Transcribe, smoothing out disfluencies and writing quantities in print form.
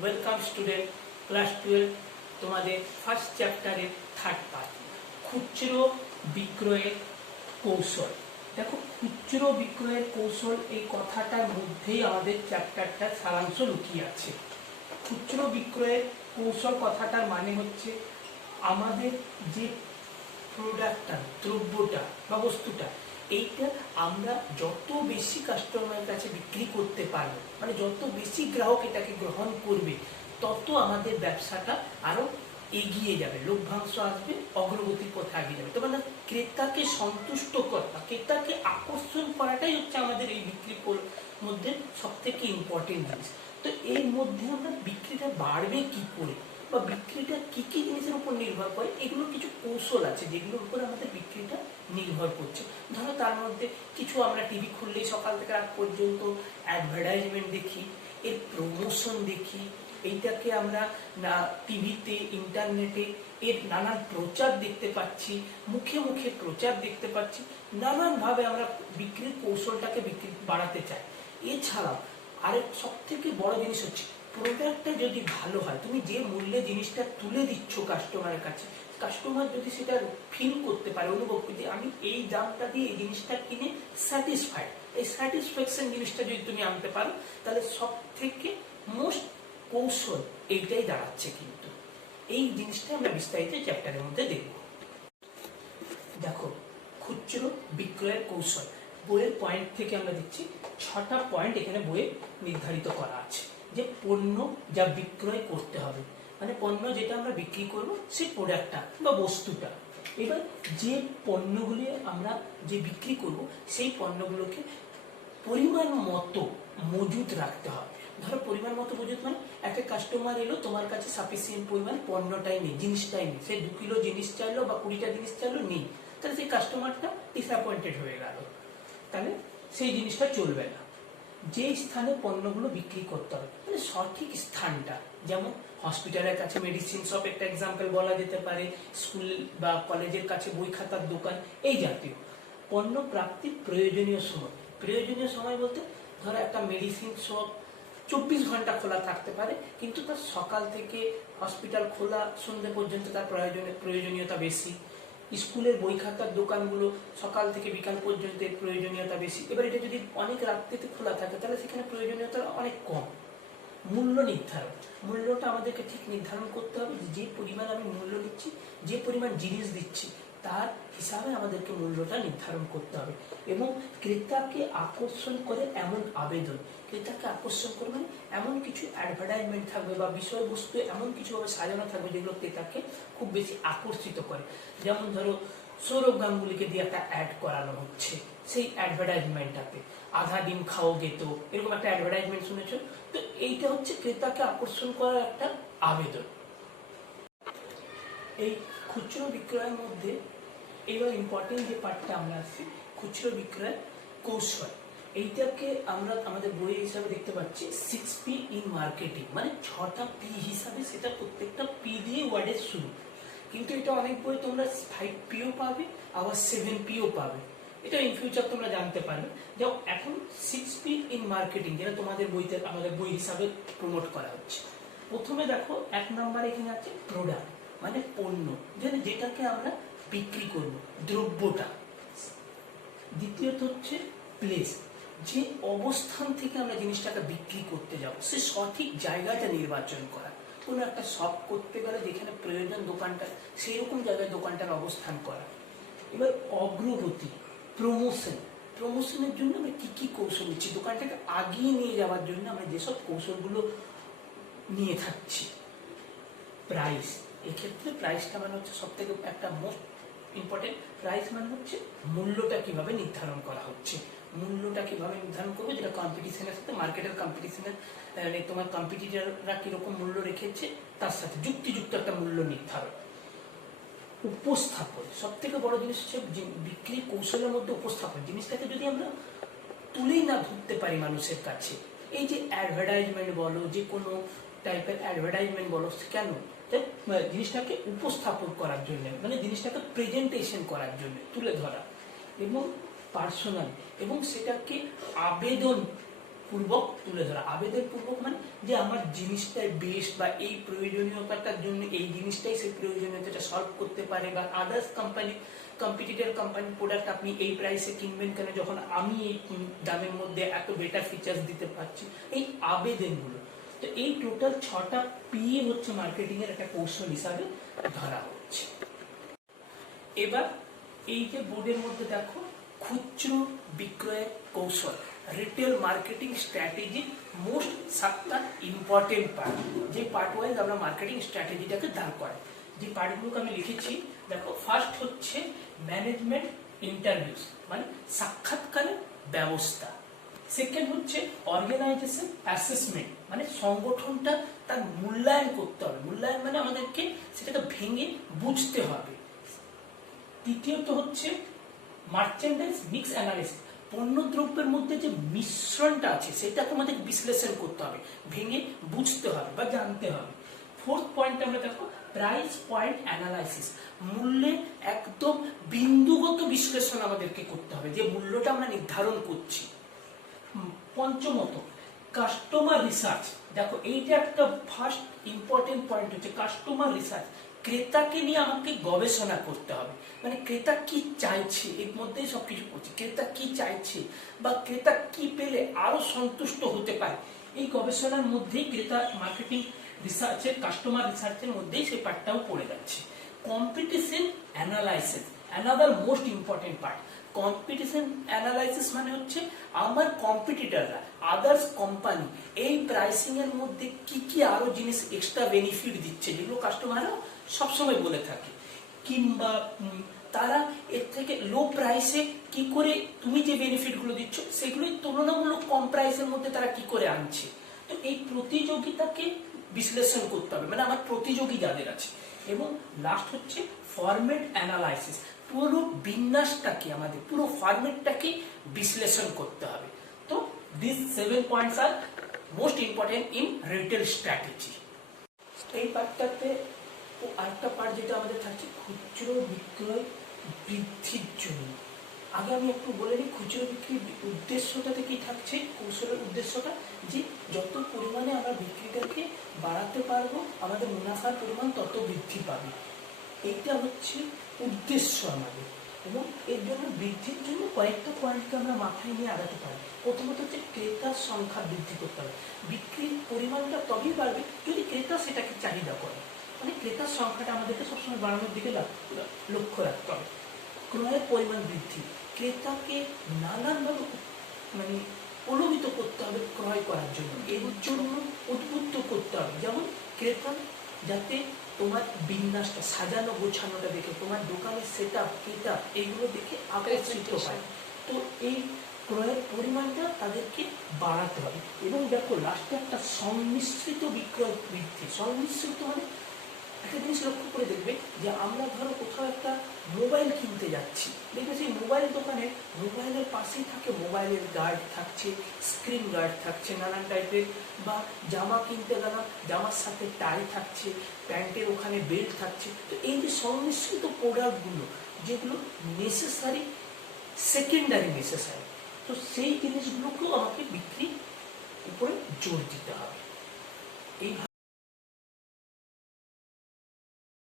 Welcome student, class 12 তোমাদের first চ্যাপ্টারের third part, খুচরো বিক্রয়ের কৌশল। দেখো, খুচরো বিক্রয়ের কৌশল এই কথাটার মধ্যেই আমাদের চ্যাপ্টারটার সারাংশ লুকিয়ে আছে। খুচরো বিক্রয়ের কৌশল কথাটার মানে হচ্ছে আমাদের যে প্রোডাক্টটা, দ্রব্যটা বা বস্তুটা, এইটা আমরা যত বেশি কাস্টমারের কাছে বিক্রি করতে পারবো, মানে যত বেশি গ্রাহক এটাকে গ্রহণ করবে, তত আমাদের ব্যবসাটা আরো এগিয়ে যাবে, লভ্যাংশ আসবে, অগ্রগতির পথে এগিয়ে যাবে। তো মানে ক্রেতাকে সন্তুষ্ট করা, ক্রেতাকে আকর্ষণ করাটাই হচ্ছে আমাদের এই বিক্রির মধ্যে সব থেকে ইম্পর্টেন্ট জিনিস। তো এর মধ্যে আমরা বিক্রিটা বাড়বে কি করে, বা বিক্রিটা কি কি জিনিসের উপর নির্ভর করে, এগুলো কিছু কৌশল আছে যেগুলোর উপর আমাদের বিক্রিটা নির্ভর করছে। ধরো তার মধ্যে কিছু, আমরা টিভি খুললেই সকাল থেকে রাত পর্যন্ত অ্যাডভার্টাইজমেন্ট দেখি, এর প্রমোশন দেখি, এইটাকে আমরা টিভিতে, ইন্টারনেটে এর নানান প্রচার দেখতে পাচ্ছি, মুখে মুখে প্রচার দেখতে পাচ্ছি, নানানভাবে আমরা বিক্রির কৌশলটাকে বিক্রি বাড়াতে চাই। এছাড়াও আরেক সব থেকে বড় জিনিস হচ্ছে, প্রোডাক্টটা যদি ভালো হয়, তুমি যে মূল্যে জিনিসটা তুলে দিচ্ছ কাস্টমারের কাছে, কাস্টমার যদি সেটা ফিল করতে পারে, অনুভব করতে, আমি এই দামটা দিয়ে এই জিনিসটা কিনে স্যাটিসফাইড, এই স্যাটিসফ্যাকশন জিনিসটা যদি তুমি আনতে পারো, তাহলে সব থেকে মোস্ট কৌশল এইটাই দাঁড়াচ্ছে। কিন্তু এই জিনিসটা আমরা বিস্তারিত চ্যাপ্টারের মধ্যে দেখব। দেখো, খুচরো বিক্রয়ের কৌশল বইয়ের পয়েন্ট থেকে আমরা দেখছি 6টা পয়েন্ট এখানে বইয়ে নির্ধারিত করা আছে, যে পণ্য যা বিক্রয় করতে হবে, মানে পণ্য যেটা আমরা বিক্রি করব, সেই প্রোডাক্টটা বা বস্তুটা। এবার যে পণ্যগুলি আমরা যে বিক্রি করব, সেই পণ্যগুলোকে পরিমাণ মতো মজুত রাখতে হবে। ধরো পরিমাণ মতো মজুত মানে একটা কাস্টমার এলো, তোমার কাছে সাফিসিয়েন্ট পরিমাণ পণ্যটাই নেই, জিনিসটাই নেই, সে 2 কিলো জিনিস চাইলো বা 20টা জিনিস চাইলো, নেই, তাহলে সেই কাস্টমারটা ডিসঅ্যাপয়েন্টেড হয়ে গেল, তাহলে সেই জিনিসটা চলবে না। যে স্থানে পণ্যগুলো বিক্রি করতে হবে, মানে সঠিক স্থানটা, যেমন হসপিটালের কাছে মেডিসিন শপ একটা এক্সাম্পল বলা যেতে পারে, স্কুল বা কলেজের কাছে বই খাতার দোকান, এই জাতীয়। পণ্য প্রাপ্তির প্রয়োজনীয় সময়, প্রয়োজনীয় সময় বলতে ধরো একটা মেডিসিন শপ 24 ঘন্টা খোলা থাকতে পারে, কিন্তু তার সকাল থেকে হসপিটাল খোলা সন্ধ্যে পর্যন্ত তার প্রয়োজনীয়তা বেশি। স্কুলের বই খাতার দোকানগুলো সকাল থেকে বিকাল পর্যন্ত প্রয়োজনীয়তা বেশি। এবার এটা যদি অনেক রাত্রিতে খোলা থাকে, তাহলে সেখানে প্রয়োজনীয়তা অনেক কম। মূল্য নির্ধারণ, মূল্যটা আমাদেরকে ঠিক নির্ধারণ করতে হবে, যে পরিমাণ আমি মূল্য দিচ্ছি, যে পরিমাণ জিনিস দিচ্ছি, তার হিসাবে আমাদেরকে মূল্যটা নির্ধারণ করতে হবে। এবং ক্রেতাকে আকর্ষণ করে এমন আবেদন, ক্রেতাকে আকর্ষণ করে মানে এমন কিছু অ্যাডভার্টাইজমেন্ট থাকবে বা বিষয়বস্তু এমন কিছুভাবে সাজানো থাকবে যেগুলো ক্রেতাকে খুব বেশি আকর্ষিত করে। যেমন ধরো সৌরভ গাঙ্গুলিকে দিয়ে একটা অ্যাড করানো হচ্ছে, সেই অ্যাডভার্টাইজমেন্টটাতে আধা ডিম খাওগে, তো এরকম একটা অ্যাডভার্টাইজমেন্ট শুনেছো, তো এইটা হচ্ছে ক্রেতাকে আকর্ষণ করার একটা আবেদন। এই খুচরো বিক্রয়ের মধ্যে এবার ইম্পর্টেন্ট যে পার্টটা আমরা আসছি, খুচরো বিক্রয়ের কৌশল। এইটাকে আমরা আমাদের বই হিসাবে দেখতে পাচ্ছি 6P ইন মার্কেটিং, মানে 6টা P হিসাবে, সেটা প্রত্যেকটা P দিয়ে ওয়ার্ডের শুরু। কিন্তু এটা অনেক বই তোমরা 5Pও পাবে, আবার 7Pও পাবে, এটা ইন ফিউচার তোমরা জানতে পারবে। যাও, এখন 6P ইন মার্কেটিং, যেটা তোমাদের বইতে, আমাদের বই হিসাবে প্রমোট করা হচ্ছে। প্রথমে দেখো 1 নম্বরে এখানে আছে প্রোডাক্ট, মানে পণ্য, যেটাকে আমরা বিক্রি করব, দ্রব্যটা। দ্বিতীয়ত হচ্ছে প্লেস, যে অবস্থান থেকে আমরা জিনিসটাকে বিক্রি করতে যাব, সে সঠিক জায়গাটা নির্বাচন করা। কোনো একটা শপ করতে গেলে যেখানে প্রয়োজন দোকানটা, সেই রকম জায়গায় দোকানটার অবস্থান করা। এবার অগ্রগতি, প্রমোশন, প্রমোশনের জন্য আমরা কি কি কৌশল নিচ্ছি, দোকানটাকে আগিয়ে নিয়ে যাওয়ার জন্য আমরা যেসব কৌশলগুলো নিয়ে থাকছি। প্রাইস, এক্ষেত্রে প্রাইসটা মানে হচ্ছে সব থেকে একটা মোস্ট ইম্পর্টেন্ট। প্রাইস মানে হচ্ছে মূল্যটা কিভাবে নির্ধারণ করা হচ্ছে, মূল্যটা কিভাবে নির্ধারণ করবে, যেটা কম্পিটিশনের সাথে, মার্কেটের কম্পিটিশনের, তোমার কম্পিটিটররা কিরকম মূল্য রেখেছে তার সাথে যুক্তিযুক্ত একটা মূল্য নির্ধারণ। উপস্থাপন, সব থেকে বড় জিনিস হচ্ছে বিক্রি কৌশলের মধ্যে উপস্থাপন। জিনিসটাকে যদি আমরা তুলেই না ধরতে পারি মানুষের কাছে, এই যে অ্যাডভার্টাইজমেন্ট বলো, যে কোনো টাইপের অ্যাডভার্টাইজমেন্ট বলো, কেন, জিনিসটাকে উপস্থাপন করার জন্য, মানে জিনিসটাকে প্রেজেন্টেশন করার জন্য তুলে ধরা, এবং পার্সোনাল, এবং সেটাকে আবেদন পূর্বক তুলে ধরা। আবেদন পূর্বক মানে যে আমার জিনিসটাই বেস্ট বা এই প্রয়োজনীয়তাটার জন্য এই জিনিসটাই সেই প্রয়োজনীয়তাটা সলভ করতে পারে, বা আদার্স কম্পিটিটর কোম্পানির প্রোডাক্ট আপনি এই প্রাইসে কিনবেন কেন যখন আমি এই দামের মধ্যে এত বেটার ফিচার্স দিতে পারছি, এই আবেদনগুলো। তো এই টোটাল 6টা পি হচ্ছে মার্কেটিং এর একটা কৌশল হিসাবে ধরা হচ্ছে। এবার এই যে বোর্ডের মধ্যে দেখো খুচরো বিক্রয়ের কৌশল, রিটেল মার্কেটিং স্ট্র্যাটেজি মোস্ট 7টা ইম্পর্টেন্ট পার্ট, যে পার্ট ওয়াইজ আমরা মার্কেটিং স্ট্র্যাটেজিটাকে দাঁড় করাই। যে পার্টগুলোকে আমি লিখেছি দেখো, ফার্স্ট হচ্ছে ম্যানেজমেন্ট ইন্টারভিউস মানে সাক্ষাৎকারের ব্যবস্থা। সেকেন্ড হচ্ছে অর্গানাইজেশন অ্যাসেসমেন্ট মানে সংগঠনটা তার মূল্যায়ন করতে হবে, মূল্যায়ন মানে আমাদেরকে সেটাকে ভেঙে বুঝতে হবে। তৃতীয়ত হচ্ছে মার্চেন্ডাইজ মিক্স অ্যানালিসিস, পণ্য দ্রব্যের মধ্যে যে মিশ্রণটা আছে সেটাকে আমাদের বিশ্লেষণ করতে হবে, ভেঙে বুঝতে হবে বা জানতে হবে। ফোর্থ পয়েন্ট আমরা দেখো প্রাইস পয়েন্ট অ্যানালাইসিস, মূল্যের একদম বিন্দুগত বিশ্লেষণ আমাদেরকে করতে হবে, যে মূল্যটা আমরা নির্ধারণ করছি। পঞ্চমত কাস্টমার রিসার্চ, দেখো এইটা একটা ফার্স্ট ইম্পর্টেন্ট পয়েন্ট হচ্ছে কাস্টমার রিসার্চ, ক্রেতাকে নিয়ে আমাকে গবেষণা করতে হবে, মানে ক্রেতা কি চাইছে এর মধ্যেই সবকিছু করছে, ক্রেতা কি চাইছে বা ক্রেতা কি পেলে আরো সন্তুষ্ট হতে পারে, এই গবেষণার মধ্যেই ক্রেতা মার্কেটিং রিসার্চের কাস্টমার রিসার্চের মধ্যেই সেই পার্টটাও পড়ে যাচ্ছে। Competition analysis another most important part. Competition analysis মানে হচ্ছে আমার কম্পিটিটররা আদার্স কোম্পানি এই প্রাইসিং এর মধ্যে কি কি আরো জিনিস এক্সট্রা বেনিফিট দিচ্ছে, যেগুলো কাস্টমাররা সবসময় বলে থাকে, কিংবা তারা এর থেকে লো প্রাইসে কি করে তুমি যে বেনিফিট গুলো দিচ্ছ সেগুলো তুলনামূলক কম প্রাইসের মধ্যে তারা কি করে আনছে। তো এই প্রতিযোগিতাকে বিশ্লেষণ করতে হবে, মানে আমার প্রতিযোগী যাদের আছে। এবং লাস্ট হচ্ছে ফরম্যাট অ্যানালাইসিস, পুরো বিন্যাসটাকে আমাদের পুরো ফরম্যাটটাকে বিশ্লেষণ করতে হবে। তো this 7 points are most important in retail strategy. এই পার্টটাতে আরেকটা পার্ট যেটা আমাদের থাকছে খুচরো বিক্রয় বৃদ্ধির জন্য। আগে আমি একটু বলে নিই খুচরো বিক্রির উদ্দেশ্যটাতে কি থাকছে, কৌশলের উদ্দেশ্যটা যে যত পরিমাণে আমরা বিক্রিটাকে বাড়াতে পারবো আমাদের মুনাফার পরিমাণ তত বৃদ্ধি পাবে, এইটা হচ্ছে উদ্দেশ্য আমাদের। এবং এর জন্য বৃদ্ধির জন্য কয়েকটা পয়েন্টকে আমরা মাথায় নিয়ে আগাতে পারি। প্রথমত হচ্ছে ক্রেতার সংখ্যা বৃদ্ধি করতে হবে, বিক্রির পরিমাণটা তবেই বাড়বে যদি ক্রেতা সেটাকে চাহিদা করে, মানে ক্রেতার সংখ্যাটা আমাদেরকে সবসময় বাড়ানোর দিকে লক্ষ্য রাখতে হবে। ক্রয়ের পরিমাণ বৃদ্ধি, ক্রেতাকে নানানভাবে মানে প্রলোভিত করতে হবে ক্রয় করার জন্য, এর জন্য উদ্বুদ্ধ করতে হবে। যেমন ক্রেতা যাতে তোমার বিন্যাসটা সাজানো গোছানোটা দেখে, তোমার দোকানের সেট আপ এইগুলো দেখে আকর্ষিত হয়, তো এই ক্রয়ের পরিমাণটা তাদেরকে বাড়াতে হবে। এবং দেখো লাস্টে একটা সংমিশ্রিত বিক্রয় বৃদ্ধি, সংমিশ্রিত মানে একটা জিনিস লক্ষ্য করে দেখবে যে আমরা ধরো কোথাও একটা মোবাইল কিনতে যাচ্ছি, দেখবে সেই মোবাইল দোকানে মোবাইলের পাশেই থাকে মোবাইলের গার্ড থাকছে, স্ক্রিন গার্ড থাকছে নানান টাইপের, বা জামা কিনতে গেলাম জামার সাথে টাই থাকছে, প্যান্টের ওখানে বেল্ট থাকছে। তো এই যে সংমিশ্রিত প্রোডাক্টগুলো যেগুলো নেসেসারি সেকেন্ডারি নেসেসারি, তো সেই জিনিসগুলোকেও আমাকে বিক্রির উপরে জোর দিতে হবে। এই